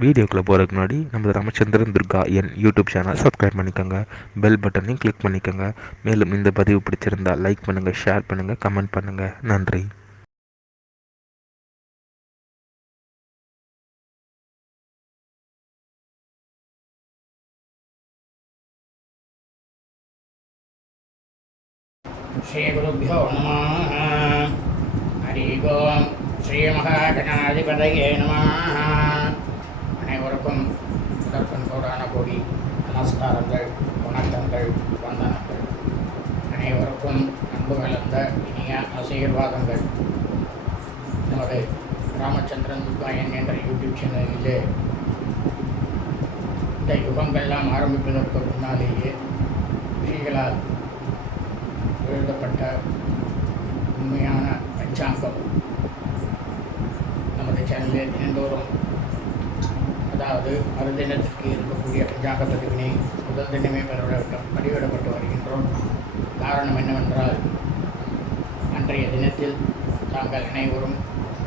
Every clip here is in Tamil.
வீடியோக்குள்ளே போகிறதுக்கு முன்னாடி நம்ம ராமச்சந்திரன் துர்கா என் யூடியூப் சேனல் சப்ஸ்கிரைப் பண்ணிக்கோங்க, பெல் பட்டனையும் கிளிக் பண்ணிக்கோங்க. மேலும் இந்த பதிவு பிடிச்சிருந்தால் லைக் பண்ணுங்கள், ஷேர் பண்ணுங்கள், கமெண்ட் பண்ணுங்கள். நன்றி. ஸ்ரீகுருभ्यो நமः. ஹரி ஓம். ஸ்ரீ மகாகணாதிபதயே நமः. அனைவருக்கும் முதற்கண் கோடான கோடி நமஸ்காரங்கள், வணக்கங்கள், வந்தனங்கள். அனைவருக்கும் அன்பு கலந்த இனிய ஆசீர்வாதங்கள். நமது ராமச்சந்திரன் துர்காயன் என்ற யூடியூப் சேனலிலே இந்த யுகங்கள்லாம் ஆரம்பிப்பதற்கு முன்னாலேயே ரிஷிகளால் எழுதப்பட்ட உண்மையான பஞ்சாங்கம் நமது சேனலில் தினந்தோறும், அதாவது மறுதினத்திற்கு இருக்கக்கூடிய பஞ்சாங்க பதிவினை முதல் தினமே பதிவிடப்பட்டு வருகின்றோம். காரணம் என்னவென்றால், அன்றைய தினத்தில் தாங்கள் அனைவரும்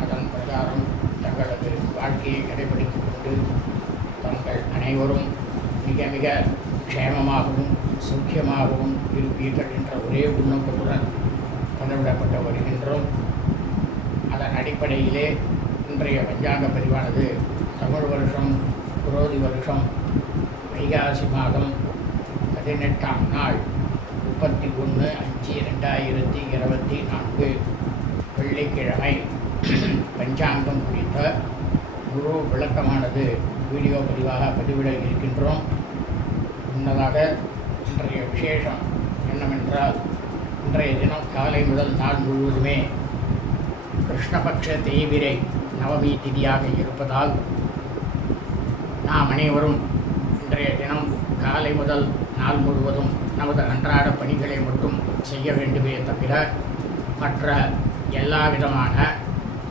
அதன் பிரகாரம் தங்களது வாழ்க்கையை கடைபிடித்துக் கொண்டு தாங்கள் அனைவரும் மிக மிக க்ஷேமமாகவும் சௌக்கியமாகவும் இருப்பீர்கள் என்ற ஒரே முன்னோக்கத்துடன் பதிவிடப்பட்டு வருகின்றோம். அதன் அடிப்படையிலே இன்றைய பஞ்சாங்க பதிவானது தமிழ் வருஷம் குரோதி வருஷம் வைகாசி மாதம் 18ஆம் நாள் 31/5/2024 வெள்ளிக்கிழமை பஞ்சாங்கம் குறித்த முழு விளக்கமானது வீடியோ பதிவாக பதிவிட இருக்கின்றோம். முன்னதாக இன்றைய விசேஷம் என்னவென்றால், இன்றைய தினம் காலை முதல் நாள் முழுவதுமே கிருஷ்ணபக்ஷ தேய்பிரை நவமி திதியாக இருப்பதால் நாம் அனைவரும் இன்றைய தினம் காலை முதல் நாள் முழுவதும் நமது அன்றாட பணிகளை மட்டும் செய்ய வேண்டுமே தவிர மற்ற எல்லா விதமான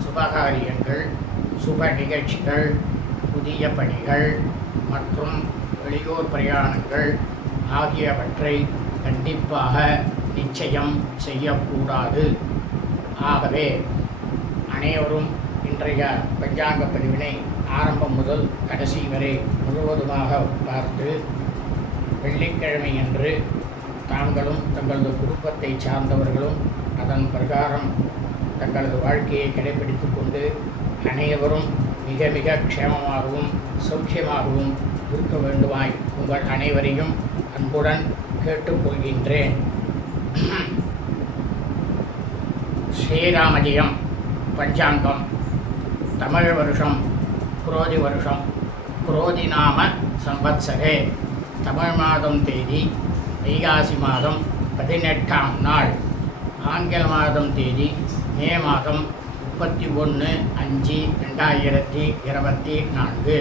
சுபகாரியங்கள், சுப நிகழ்ச்சிகள், புதிய பணிகள் மற்றும் வெளியூர் பிரயாணங்கள் ஆகியவற்றை கண்டிப்பாக நிச்சயம் செய்யக்கூடாது. ஆகவே அனைவரும் இன்றைய பஞ்சாங்க பதிவினை ஆரம்பம் முதல் கடைசி வரை முழுவதுமாக பார்த்து, வெள்ளிக்கிழமையன்று தாங்களும் தங்களது குடும்பத்தை சார்ந்தவர்களும் அதன் பிரகாரம் தங்களது வாழ்க்கையை கடைபிடித்து கொண்டு அனைவரும் மிக மிக க்ஷேமமாகவும் சௌக்கியமாகவும் இருக்க வேண்டுமாய் உங்கள் அனைவரையும் அன்புடன் கேட்டுக்கொள்கின்றேன். ஸ்ரீராமஜெயம் பஞ்சாங்கம் தமிழ் வருஷம் குரோதி வருஷம் குரோதி நாம சம்பத்சரே தமிழ் மாதம் தேதி வைகாசி மாதம் 18ஆம் நாள், ஆங்கில மாதம் தேதி மே மாதம் 31/5/2024.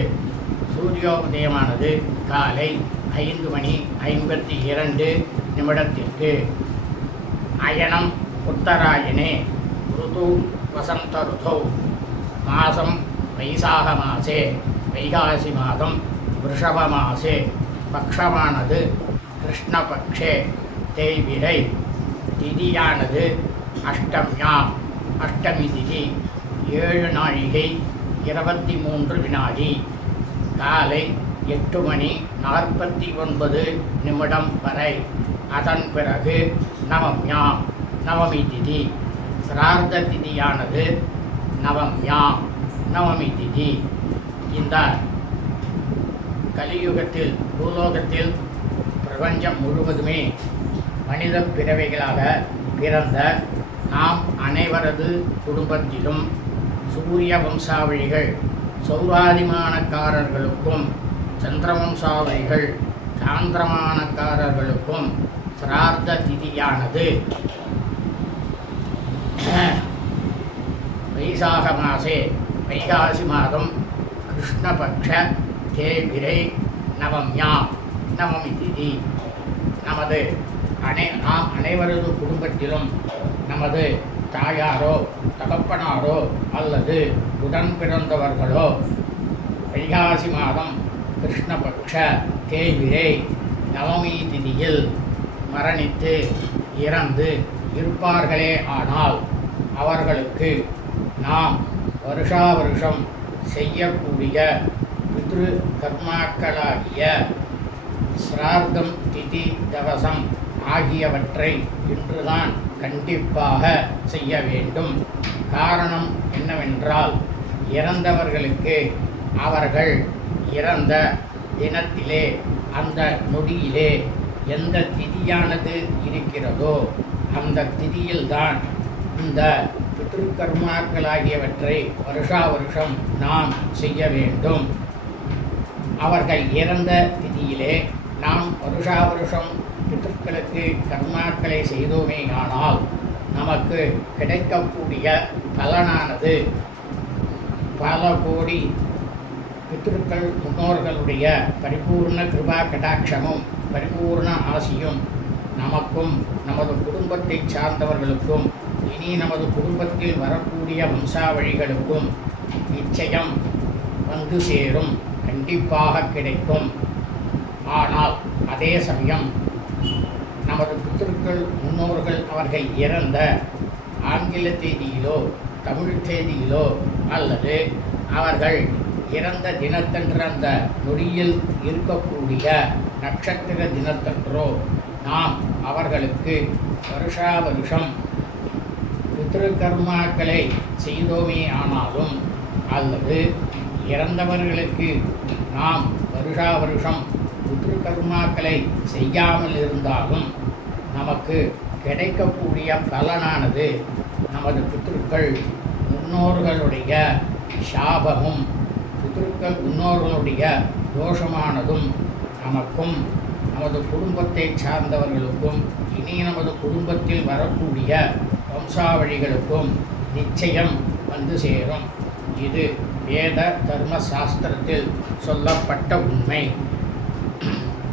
சூரியோதயமானது காலை 5:52 அயனம் உத்தராயணே, ருது வசந்த ருதௌ, மாதம் வைசாக மாசே, வைகாசி மாதம் ரிஷப மாசே, பக்ஷமானது கிருஷ்ணபக்ஷே தேய்பிரை, திதியானது அஷ்டம்யாம், அஷ்டமி திதி 7 நாழிகை 23 வினாடி, காலை 8:49 வரை. அதன் பிறகு நவம்யாம், நவமி திதி. சிரார்த்த திதியானது நவம்யாம், நவமி திதி. இந்த கலியுகத்தில் பூலோகத்தில் பிரபஞ்சம் முழுவதுமே மனித பிறவைகளாக பிறந்த நாம் அனைவரது குடும்பத்திலும் சூரிய வம்சாவழிகள் சௌராதிமானக்காரர்களுக்கும், சந்திரவம்சாவழிகள் சாந்திரமானக்காரர்களுக்கும் சிரார்த்த திதியானது வைசாக மாசே, வைகாசி மாதம் கிருஷ்ணபக்ஷ தேய்பிரை நவம்யாம், நவமி திதி. நாம் அனைவரது குடும்பத்திலும் நமது தாயாரோ தகப்பனாரோ அல்லது உடன் பிறந்தவர்களோ வைகாசி மாதம் கிருஷ்ணபக்ஷ தேய்பிரை நவமி திதியில் மரணித்து இறந்து இருப்பார்களே ஆனால் அவர்களுக்கு நாம் வருஷா வருஷம் செய்யக்கூடிய பித்ரு கர்மாக்களாகிய சிரார்த்தம், திதி, தவசம் ஆகியவற்றை இன்றுதான் கண்டிப்பாக செய்ய வேண்டும். காரணம் என்னவென்றால், இறந்தவர்களுக்கு அவர்கள் இறந்த தினத்திலே, அந்த நொடியிலே எந்த திதியானது இருக்கிறதோ அந்த திதியில்தான் இந்த பித்ருக்கர்மாக்களாகியவற்றை வருஷா வருஷம் நாம் செய்ய வேண்டும். அவர்கள் இறந்த திதியிலே நாம் வருஷா வருஷம் பித்ருக்களுக்கு கர்மாக்களை செய்தோமே ஆனால் நமக்கு கிடைக்கக்கூடிய பலனானது பல கோடி பித்ருக்கள் முன்னோர்களுடைய பரிபூர்ண கிருபா கடாட்சமும் பரிபூர்ண ஆசியும் நமக்கும் நமது குடும்பத்தை சார்ந்தவர்களுக்கும் இனி நமது குடும்பத்தில் வரக்கூடிய வம்சாவழிகளுக்கும் நிச்சயம் வந்து சேரும், கண்டிப்பாக கிடைக்கும். ஆனால் அதே சமயம் நமது பித்ருக்கள் முன்னோர்கள் அவர்கள் இறந்த ஆங்கில தேதியிலோ தமிழ் தேதியிலோ அல்லது அவர்கள் இறந்த தினத்தன்று அந்த நொடியில் இருக்கக்கூடிய நட்சத்திர தினத்தன்றோ நாம் அவர்களுக்கு வருஷா வருஷம் பித்ருக்கர்மாக்களை செய்தோமே ஆனாலும் அல்லது இறந்தவர்களுக்கு நாம் வருஷா வருஷம் பித்ருக்கர்மாக்களை செய்யாமல் இருந்தாலும் நமக்கு கிடைக்கக்கூடிய பலனானது நமது பித்ருக்கள் முன்னோர்களுடைய சாபமும் பித்ருக்கள் முன்னோர்களுடைய தோஷமானதும் நமக்கும் நமது குடும்பத்தை சார்ந்தவர்களுக்கும் இனி நமது குடும்பத்தில் வரக்கூடிய வம்சாவழிகளுக்கும் நிச்சயம் வந்து சேரும். இது வேத தர்ம சாஸ்திரத்தில் சொல்லப்பட்ட உண்மை.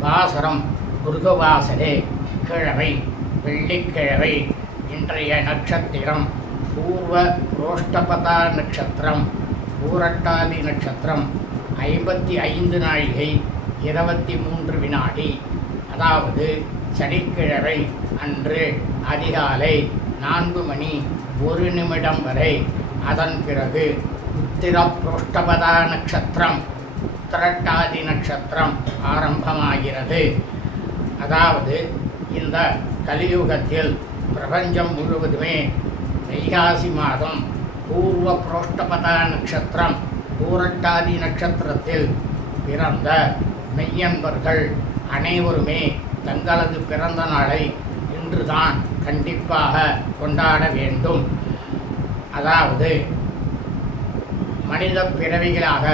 வாசரம் முருகவாசரே, கிழமை வெள்ளிக்கிழமை. இன்றைய நட்சத்திரம் பூர்வ ரோஷ்டபதா நட்சத்திரம், பூரட்டாதி நட்சத்திரம். 55 நாழிகை 23 வினாடி. அதாவது சனிக்கிழமை அன்று அதிகாலை 4 மணி 1 நிமிடம் வரை. அதன் பிறகு உத்திர புரோஷ்டபதா நட்சத்திரம், உத்திரட்டாதி நட்சத்திரம் ஆரம்பமாகிறது. அதாவது இந்த கலியுகத்தில் பிரபஞ்சம் முழுவதுமே வைகாசி மாதம் பூர்வ புரோஷ்டபதா நட்சத்திரம் பூரட்டாதி நட்சத்திரத்தில் பிறந்த மெய்யன்பர்கள் அனைவருமே தங்களது பிறந்த நாளை இன்றுதான் கண்டிப்பாக கொண்டாட வேண்டும். அதாவது மனித பிறவிகளாக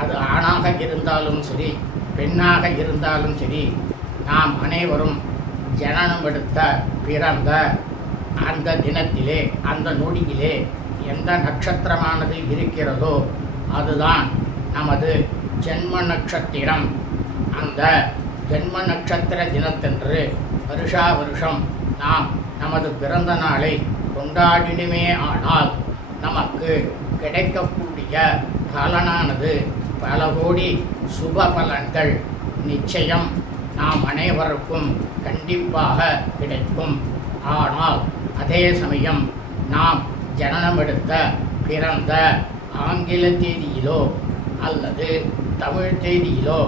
அது ஆணாக இருந்தாலும் சரி பெண்ணாக இருந்தாலும் சரி, நாம் அனைவரும் ஜனனம் எடுத்த பிறந்த அந்த தினத்திலே அந்த நொடியிலே எந்த நட்சத்திரமானது இருக்கிறதோ அதுதான் நமது ஜென்ம நட்சத்திரம். அந்த ஜென்ம நட்சத்திர தினத்தன்று வருஷா வருஷம் நாம் நமது பிறந்த நாளை கொண்டாடினுமே ஆனால் நமக்கு கிடைக்கக்கூடிய பலனானது பல கோடி சுப பலன்கள் நிச்சயம் நாம் அனைவருக்கும் கண்டிப்பாக கிடைக்கும். ஆனால் அதே சமயம் நாம் ஜனனம் எடுத்த பிறந்த ஆங்கில தேதியிலோ அல்லது தமிழ் தேதியிலோ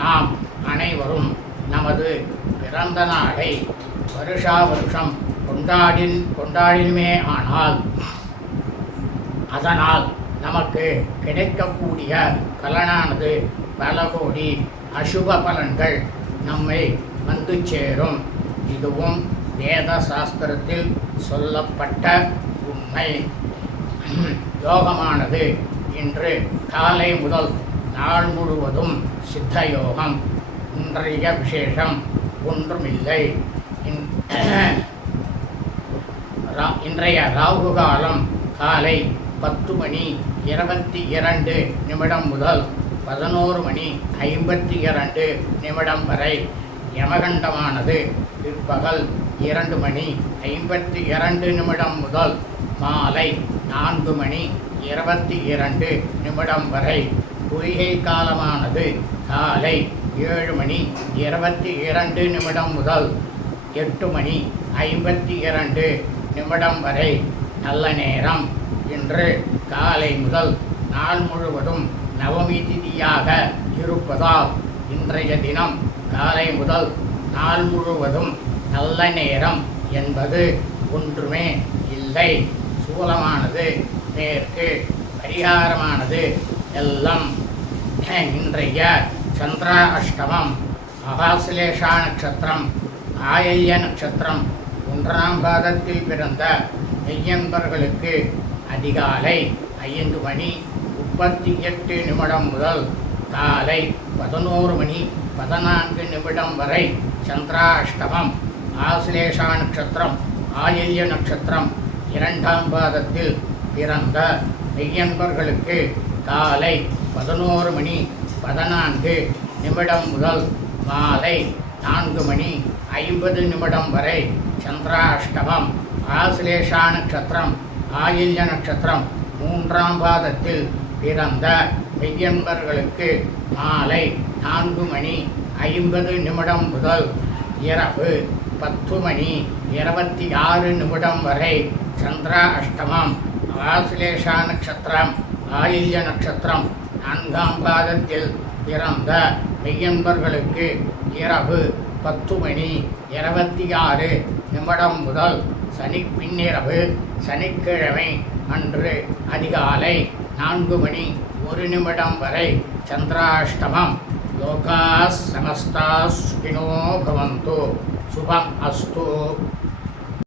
நாம் அனைவரும் நமது பிறந்த நாளை வருஷா வருஷம் கொண்டாடினுமே ஆனால் அதனால் நமக்கு கிடைக்கக்கூடிய பலனானது பல கோடி அசுப பலன்கள் நம்மை வந்து சேரும். இதுவும் வேத சாஸ்திரத்தில் சொல்லப்பட்ட உண்மை. யோகமானது இன்று காலை முதல் நாள் முழுவதும் சித்த யோகம். இன்றைய விசேஷம் ஒன்றுமில்லை. இன்றைய ராகு காலம் காலை 10 மணி 22 நிமிடம் முதல் 11 மணி 52 நிமிடம் வரை. யமகண்டமானது பிற்பகல் 2 மணி 52 நிமிடம் முதல் மாலை 4 மணி 22 நிமிடம் வரை. குளிகை காலமானது காலை 7 மணி 22 நிமிடம் முதல் 8 மணி 52 நிமிடம் வரை. நல்ல நேரம் இன்று காலை முதல் நாள் முழுவதும் நவமி திதியாக இருப்பதால் இன்றைய தினம் காலை முதல் நாள் முழுவதும் நல்ல நேரம் என்பது ஒன்றுமே இல்லை. சூலமானது மேற்கு, பரிகாரமானது எல்லாம். இன்றைய சந்திர அஷ்டமம், மகாசிலேஷா நட்சத்திரம், ஆயல்ய நட்சத்திரம் 1ஆம் பாதத்தில் பிறந்த மெய்யன்பர்களுக்கு அதிகாலை 5:38 முதல் காலை 11:14 வரை சந்திராஷ்டமம். ஆசிலேஷா நட்சத்திரம், ஆயல்ய நட்சத்திரம் 2ஆம் பாதத்தில் பிறந்த மெய்யன்பர்களுக்கு காலை 11:14 முதல் மாலை 4:50 வரை சந்திராஷ்டமம். ஆசிலேஷா நட்சத்திரம், ஆயில்ய நட்சத்திரம் 3ஆம் பாதத்தில் பிறந்த மெய்யன்பர்களுக்கு மாலை 4:50 முதல் இரவு 10:26 வரை சந்திரா அஷ்டமம். ஆசிலேஷா நட்சத்திரம், ஆயில்ய நட்சத்திரம் 4ஆம் பாதத்தில் பிறந்த மெய்யன்பர்களுக்கு இரவு 10:26 முதல் பின்னிரவு சனிக்கிழமை அன்று அதிகாலை 4:01 வரை சந்திராஷ்டமம். லோகாஸ் சமஸ்தாஸ் சுகினோ பவந்து. சுபம் அஸ்து.